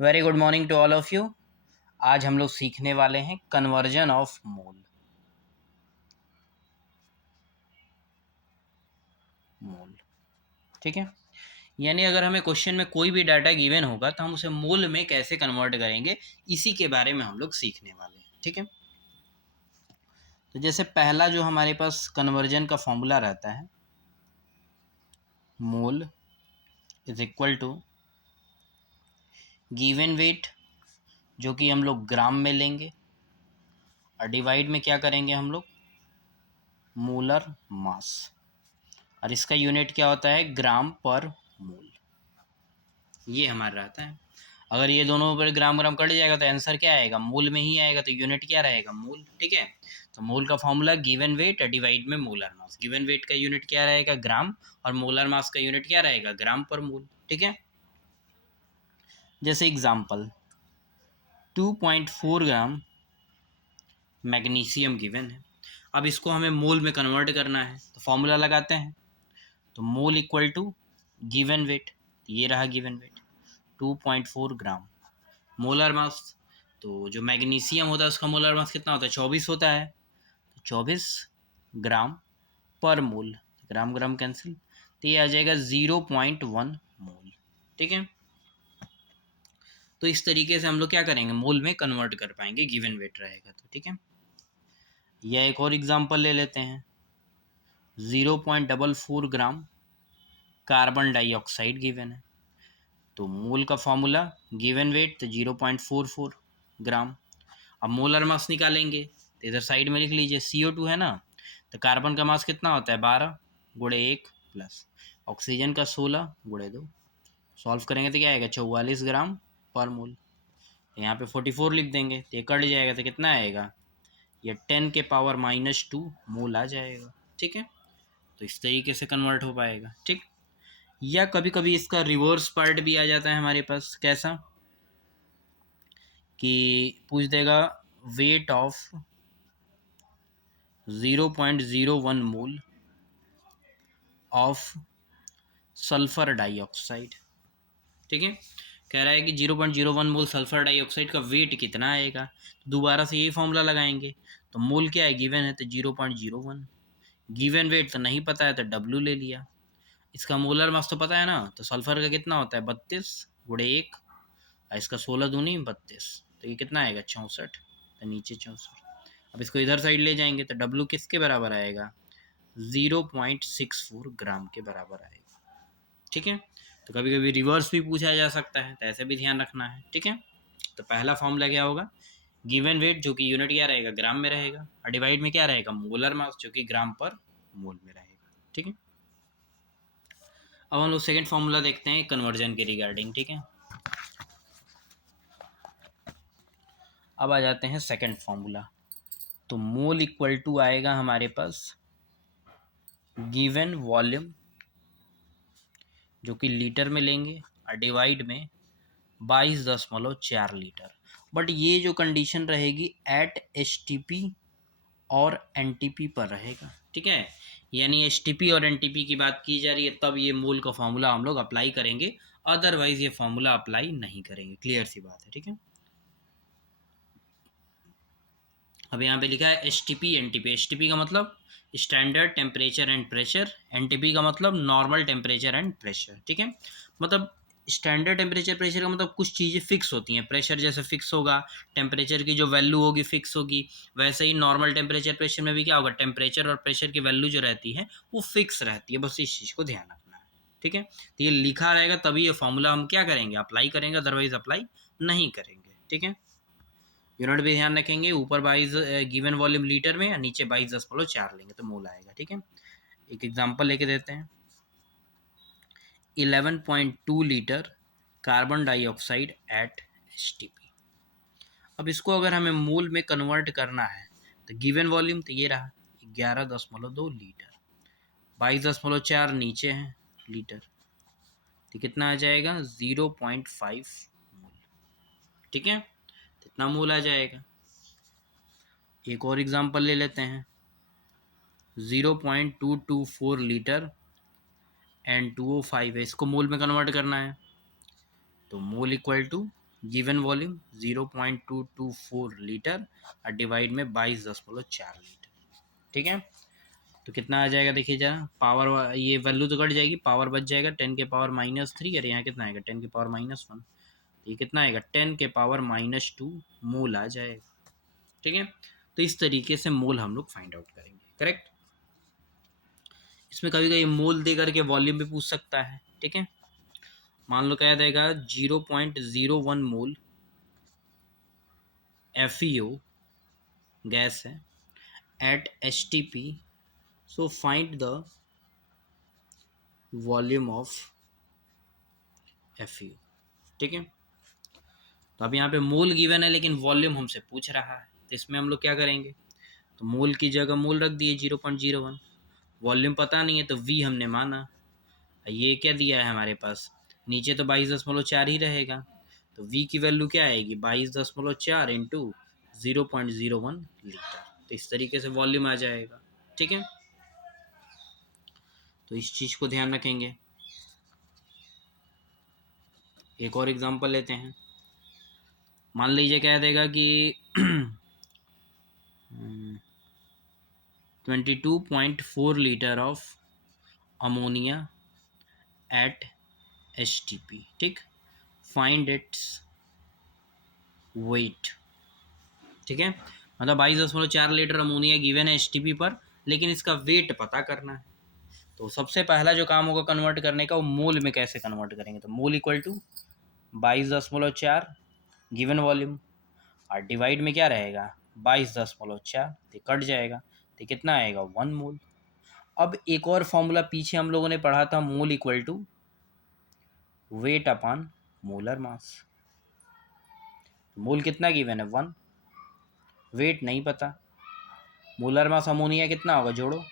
Very good morning to all of you. आज हम लोग सीखने वाले हैं कन्वर्जन ऑफ मोल। मोल, ठीक है। यानी अगर हमें क्वेश्चन में कोई भी डाटा गिवन होगा तो हम उसे मोल में कैसे कन्वर्ट करेंगे, इसी के बारे में हम लोग सीखने वाले हैं, ठीक है। तो जैसे पहला जो हमारे पास कन्वर्जन का फॉर्मूला रहता है, mole is equal to given weight, जो कि हम लोग ग्राम में लेंगे, और डिवाइड में क्या करेंगे हम लोग, मोलर मास, और इसका यूनिट क्या होता है, ग्राम पर मोल। ये हमारा रहता है। अगर ये दोनों पर ग्राम ग्राम कट जाएगा तो आंसर क्या आएगा, मोल में ही आएगा, तो यूनिट क्या रहेगा, मोल, ठीक है। तो मोल का फॉर्मूला गिवन वेट डिवाइड में मोलर मास। गिवन वेट का यूनिट क्या रहेगा, ग्राम, और मोलर मास का यूनिट क्या रहेगा, ग्राम पर मोल, ठीक है। जैसे एग्जांपल 2.4 ग्राम मैग्नीशियम गिवन है। अब इसको हमें मोल में कन्वर्ट करना है, तो फॉर्मूला लगाते हैं। तो mole equal to given weight, ये रहा given weight 2.4 gram, molar mass, तो जो मैग्नीशियम होता है उसका मोलर मास कितना होता है, 24 होता है, तो 24 ग्राम पर मोल, ग्राम ग्राम कैंसिल, तो ये आ जाएगा 0.1 मोल, ठीक है। तो इस तरीके से हम लोग क्या करेंगे, मोल में कन्वर्ट कर पाएंगे, गिवन वेट रहेगा तो, ठीक है। या एक और एग्जांपल ले लेते हैं, 0.44 ग्राम कार्बन डाइऑक्साइड गिवन है। तो मोल का फॉर्मूला गिवन वेट तो 0.44 ग्राम। अब मोलर मास निकालेंगे तो इधर साइड में लिख लीजिए, CO2 है ना, तो कार्बन का मास कितना होता है, 12 गुणे 1 प्लस ऑक्सीजन का 16 गुणे 2। सॉल्व करेंगे तो क्या आएगा, 44 ग्राम पर मोल। यहाँ पे 44 लिख देंगे तो ये कट जाएगा, तो कितना आएगा, ये 10 के पावर -2 मोल आ जाएगा, ठीक है। तो इस तरीके से कन्वर्ट हो पाएगा, ठीक। या कभी कभी इसका रिवर्स पार्ट भी आ जाता है हमारे पास, कैसा कि पूछ देगा weight of 0.01 mole of sulphur dioxide, ठीक है। कह रहा है कि 0.01 मोल सल्फर डाइऑक्साइड का वेट कितना आएगा, तो दोबारा से यही फॉर्मूला लगाएंगे। तो मोल क्या है, गिवन है तो 0.01, गिवन वेट तो नहीं पता है तो W ले लिया, इसका मोलर मास तो पता है ना, तो सल्फर का कितना होता है 32 गुणे 1, और इसका 16 दूनी 32, तो ये कितना आएगा 64, तो नीचे 64। अब इसको इधर साइड ले जाएंगे तो W किसके बराबर आएगा, 0.64 ग्राम के बराबर आएगा, ठीक है। तो कभी कभी रिवर्स भी पूछा जा सकता है, तो ऐसे भी ध्यान रखना है, ठीक है। तो पहला फॉर्मूला क्या होगा, गिवन वेट जो कि यूनिट क्या रहेगा, ग्राम में रहेगा, और डिवाइड में क्या रहेगा, मोलर मास जो कि ग्राम पर मोल में रहेगा, ठीक है। अब हम लोग सेकंड फॉर्मूला देखते हैं कन्वर्जन के रिगार्डिंग, ठीक है। अब आ जाते हैं सेकंड फॉर्मूला। तो मोल इक्वल टू आएगा हमारे पास गिवन वॉल्यूम, जो कि लीटर में लेंगे, और डिवाइड में 22.4 लीटर। बट ये जो कंडीशन रहेगी एट STP और NTP पर रहेगा, ठीक है। यानी STP और NTP की बात की जा रही है, तब ये मोल का फॉर्मूला हम लोग अप्लाई करेंगे, अदरवाइज ये फॉर्मूला अप्लाई नहीं करेंगे, क्लियर सी बात है, ठीक है। अब यहाँ पे लिखा है STP NTP। STP का मतलब standard temperature and pressure, NTP का मतलब नॉर्मल टेम्परेचर एंड प्रेशर, ठीक है। मतलब स्टैंडर्ड टेम्परेचर प्रेशर का मतलब कुछ चीज़ें फिक्स होती हैं, प्रेशर जैसे फिक्स होगा, टेम्परेचर की जो वैल्यू होगी फिक्स होगी, वैसे ही नॉर्मल टेम्परेचर प्रेशर में भी क्या होगा, टेम्परेचर और प्रेशर की वैल्यू जो रहती है वो फिक्स रहती है, बस इस चीज़ को ध्यान रखना है, ठीक है। तो ये लिखा रहेगा तभी ये फॉर्मूला हम क्या करेंगे, अप्लाई करेंगे, अदरवाइज अप्लाई नहीं करेंगे, ठीक है। यूनिट भी ध्यान रखेंगे, ऊपर 22 गिवन वॉल्यूम लीटर में, और नीचे 22.4 लेंगे तो मोल आएगा, ठीक है। एक एग्जांपल लेके देते हैं, 11.2 litre carbon dioxide eight STP। अब इसको अगर हमें मोल में कन्वर्ट करना है तो गिवन वॉल्यूम तो ये रहा 11.2 लीटर, 22.4 नीचे है लीटर, तो कितना आ जाएगा 0.5 मोल, ठीक है। कितना मोल आ जाएगा। एक और एग्जांपल ले लेते हैं, 0.224 लीटर N2O5 है, इसको मोल में कन्वर्ट करना है। तो mole equal to given volume 0.224 litre और डिवाइड में 22.4 लीटर। ठीक है, तो कितना आ जाएगा देखिए जरा, पावर ये वैल्यू तो कट जाएगी, पावर बच जाएगा 10⁻³ और यहाँ कितना आएगा 10⁻⁻1। ये कितना आएगा 10⁻⁻2 मोल आ जाएगा। ठीक है, तो इस तरीके से मोल हम लोग फाइंड आउट करेंगे। करेक्ट। इसमें कभी कभी मोल दे करके वॉल्यूम भी पूछ सकता है। ठीक है, मान लो क्या देगा 0.01 मोल FeO गैस है at HTP, so find the volume of FeO। ठीक है, तो अब यहाँ पे मोल गिवन है लेकिन वॉल्यूम हमसे पूछ रहा है, तो इसमें हम लोग क्या करेंगे, तो मोल की जगह मोल रख दिए 0.01, वॉल्यूम पता नहीं है तो V हमने माना, ये क्या दिया है हमारे पास, नीचे तो 22.4 ही रहेगा, तो V की वैल्यू क्या आएगी 22.4 इंटू 0.01 लीटर, तो इस तरीके से वॉल्यूम आ जाएगा। ठीक है, तो इस चीज़ को ध्यान रखेंगे। एक और एग्जांपल लेते हैं, मान लीजिए क्या देगा कि 22.4 litre of ammonia at HTP। ठीक, फाइंड इट्स वेट। ठीक है, मतलब 22.4 लीटर अमोनिया गिवन है HTP पर, लेकिन इसका वेट पता करना है। तो सबसे पहला जो काम होगा कन्वर्ट करने का, वो मोल में कैसे कन्वर्ट करेंगे, तो mole equal to 22.4 given volume और डिवाइड में क्या रहेगा 22.4, तो कट जाएगा, तो कितना आएगा 1 मोल। अब एक और फॉर्मूला पीछे हम लोगों ने पढ़ा था, mole equal to weight upon molar mass. Mole कितना गिवन है 1, वेट नहीं पता, मोलर मास अमोनिया कितना होगा जोड़ो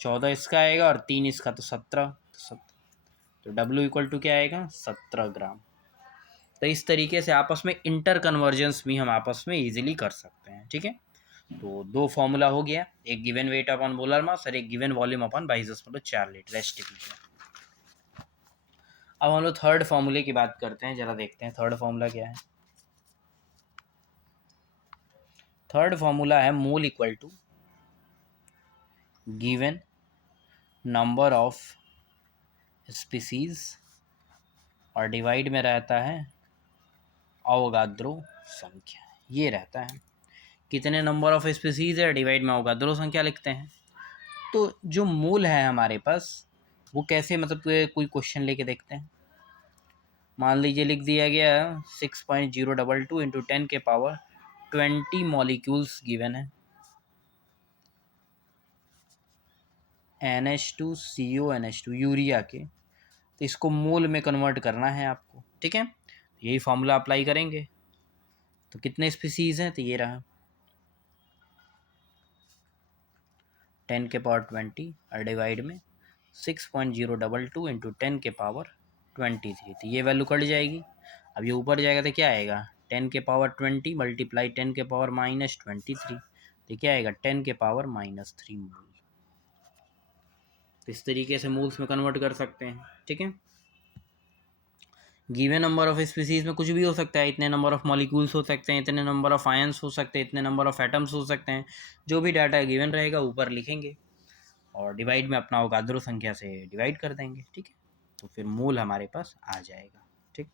14 इसका आएगा और 3 इसका, तो 17, तो W इक्वल टू क्या आएगा 17 ग्राम। तो इस तरीके से आपस में इंटर कन्वर्जेंस भी हम आपस में इजीली कर सकते हैं। ठीक है, तो दो फॉर्मूला हो गया, एक गिवन वेट अपॉन मोलर मास और एक given volume upon 22.4 litre HTP का। अब हम लोग थर्ड फॉर्मूले की बात करते हैं, जरा देखते हैं थर्ड फॉर्मूला क्या है। थर्ड फॉर्मूला है mole equal to given number of species और डिवाइड में रहता है अवोगाद्रो संख्या, ये रहता है कितने नंबर ऑफ स्पीसीज है डिवाइड में अवोगाद्रो संख्या लिखते हैं। तो जो मोल है हमारे पास वो कैसे, मतलब कोई क्वेश्चन लेके देखते हैं। मान लीजिए लिख दिया गया 6.022 इंटू 10 के पावर 20 मॉलिक्यूल्स गिवन है NH2CO NH2 यूरिया के, तो इसको मोल में कन्वर्ट करना है आपको। ठीक है, यही फॉर्मूला अप्लाई करेंगे। तो कितने स्पीसीज हैं, तो ये रहा 10 के पावर 20 और डिवाइड में 6.022 इंटू 10 के पावर 23, तो ये वैल्यू कट जाएगी। अब ये ऊपर जाएगा तो क्या आएगा 10 के पावर 20 मल्टीप्लाई 10 के पावर -23, तो क्या आएगा 10 के पावर -3 मोल। तो इस तरीके से मोल्स में कन्वर्ट कर सकते हैं। ठीक है, गिवन नंबर ऑफ स्पीसीज में कुछ भी हो सकता है, इतने नंबर ऑफ मॉलिक्यूल्स हो सकते हैं, इतने नंबर ऑफ आयंस हो सकते हैं, इतने नंबर ऑफ एटम्स हो सकते हैं, जो भी डाटा गिवन रहेगा ऊपर लिखेंगे और डिवाइड में अपना अवोगाद्रो संख्या से डिवाइड कर देंगे। ठीक है, तो फिर मोल हमारे पास आ जाएगा। ठीक,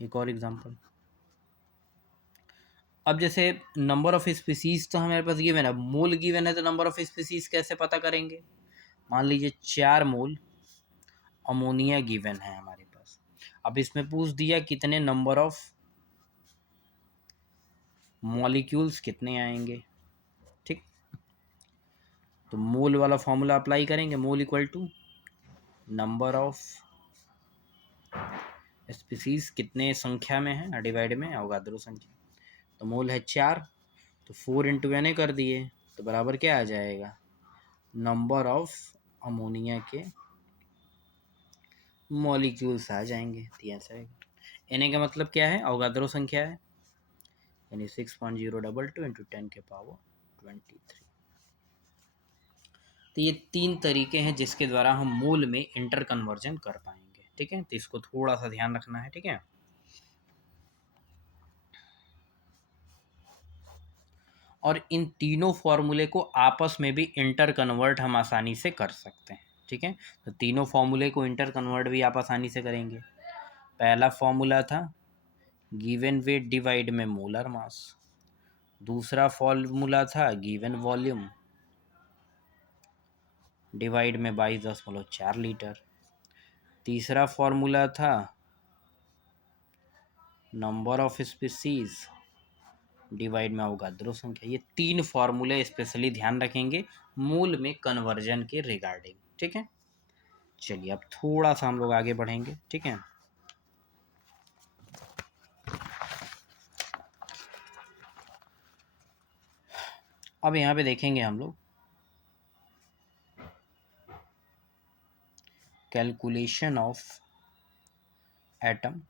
एक और एग्जांपल, अब जैसे नंबर ऑफ स्पीसीज तो हमारे पास गिवन है, मोल गिवन है तो नंबर ऑफ स्पीसीज कैसे पता करेंगे। मान लीजिए 4 मोल अमोनिया गिवन है हमारे पास, अब इसमें पूछ दिया कितने नंबर ऑफ मॉलिक्यूल्स कितने आएंगे। ठीक, तो मोल वाला फॉर्मूला अप्लाई करेंगे, mole equal to number of species कितने संख्या में है डिवाइड में अवोगाद्रो संख्या, तो मोल है 4, तो 4 इंटू एन कर दिए तो बराबर क्या आ जाएगा नंबर ऑफ अमोनिया के मॉलिक्यूल्स आ जाएंगे। तो ऐसा है, एन का मतलब क्या है अवोगाद्रो संख्या है, यानी 6.022 इंटू 10 के पावर 23। तो ये 3 तरीके हैं जिसके द्वारा हम मोल में इंटर कन्वर्जन कर पाएंगे। ठीक है, तो इसको थोड़ा सा ध्यान रखना है। ठीक है, और इन तीनों फॉर्मूले को आपस में भी इंटर कन्वर्ट हम आसानी से कर सकते हैं। ठीक है, तो तीनों फॉर्मूले को इंटर कन्वर्ट भी आप आसानी से करेंगे। पहला फॉर्मूला था गिवन वेट डिवाइड में मोलर मास, दूसरा फॉर्मूला था गिवन वॉल्यूम डिवाइड में 22.4 लीटर, तीसरा फॉर्मूला था नंबर ऑफ स्पीसीज डिवाइड में अवोगाद्रो संख्या। ये तीन फॉर्मूले स्पेशली ध्यान रखेंगे मूल में कन्वर्जन के रिगार्डिंग। ठीक है, चलिए अब थोड़ा सा हम लोग आगे बढ़ेंगे। ठीक है, अब यहाँ पे देखेंगे हम लोग calculation of atom,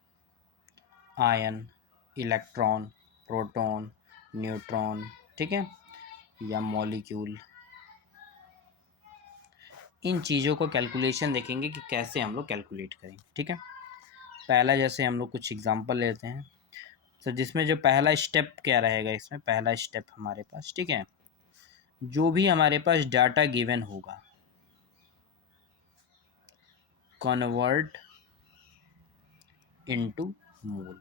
ion, electron, proton, neutron, ठीक है, या मॉलिक्यूल। इन चीज़ों को कैलकुलेशन देखेंगे कि कैसे हम लोग कैलकुलेट करेंगे। ठीक है, पहला जैसे हम लोग कुछ एग्जांपल लेते हैं, तो जिसमें जो पहला स्टेप क्या रहेगा, इसमें पहला स्टेप हमारे पास, ठीक है, जो भी हमारे पास डाटा गिवन होगा कन्वर्ट इनटू मोल।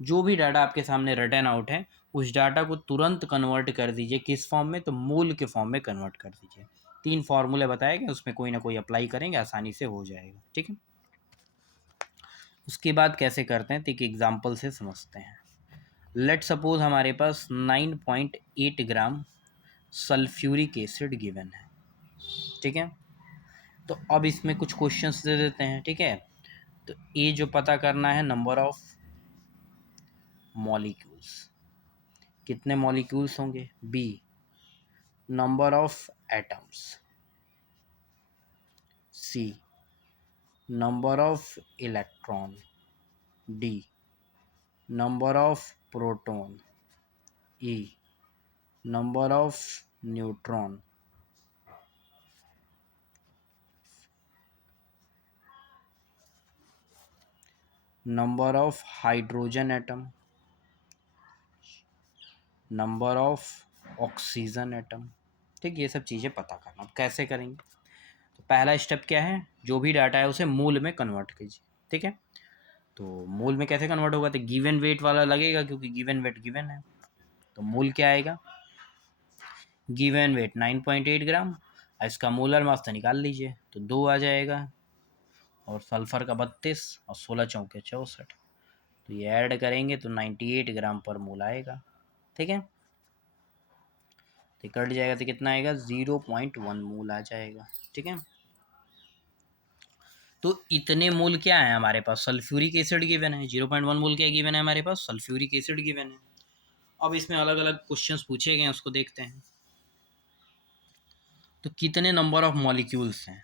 जो भी डाटा आपके सामने रिटन आउट है उस डाटा को तुरंत कन्वर्ट कर दीजिए किस फॉर्म में, तो मोल के फॉर्म में कन्वर्ट कर दीजिए। तीन फॉर्मूले बताए गए, उसमें कोई ना कोई अप्लाई करेंगे, आसानी से हो जाएगा। ठीक है, उसके बाद कैसे करते हैं तो एक एग्जाम्पल से समझते हैं। लेट सपोज हमारे पास 9.8 ग्राम सल्फ्यूरिक एसिड गिवन है। ठीक है, तो अब इसमें कुछ क्वेश्चंस दे देते हैं। ठीक है, तो ए जो पता करना है नंबर ऑफ मॉलिक्यूल्स, कितने मॉलिक्यूल्स होंगे, B number of atoms, C number of electron, D number of proton, E number of neutron, number of hydrogen atom, number of oxygen atom. ठीक, ये सब चीज़ें पता करना। अब कैसे करेंगे, तो पहला स्टेप क्या है, जो भी डाटा है उसे मूल में कन्वर्ट कीजिए। ठीक है, तो मूल में कैसे कन्वर्ट होगा, तो गिवन वेट वाला लगेगा क्योंकि गिवन वेट गिवन है। तो मूल क्या आएगा, गिवन वेट 9.8 ग्राम, इसका मोलर मास तो निकाल लीजिए, तो 2 आ जाएगा, और सल्फर का 32 और 16 चौके 64, तो ये ऐड करेंगे तो 98 ग्राम पर मोल आएगा। ठीक है, तो कट जाएगा तो कितना आएगा, 0.1 मोल आ जाएगा। ठीक है, तो इतने मोल क्या है हमारे पास, सल्फ्यूरिक एसिड गिवन है, 0.1 मोल क्या गिवन है हमारे पास, सल्फ्यूरिक एसिड गिवन है। अब इसमें अलग अलग क्वेश्चंस पूछे गए हैं, उसको देखते हैं। तो कितने नंबर ऑफ मॉलिक्यूल्स हैं,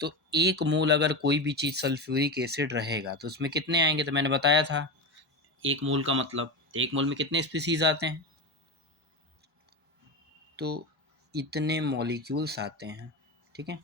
तो एक मोल अगर कोई भी चीज़ सल्फ्यूरिक एसिड रहेगा तो उसमें कितने आएंगे, तो मैंने बताया था एक मोल का मतलब, तो एक मोल में कितने स्पीसीज आते हैं, तो इतने मॉलिक्यूल्स आते हैं। ठीक है,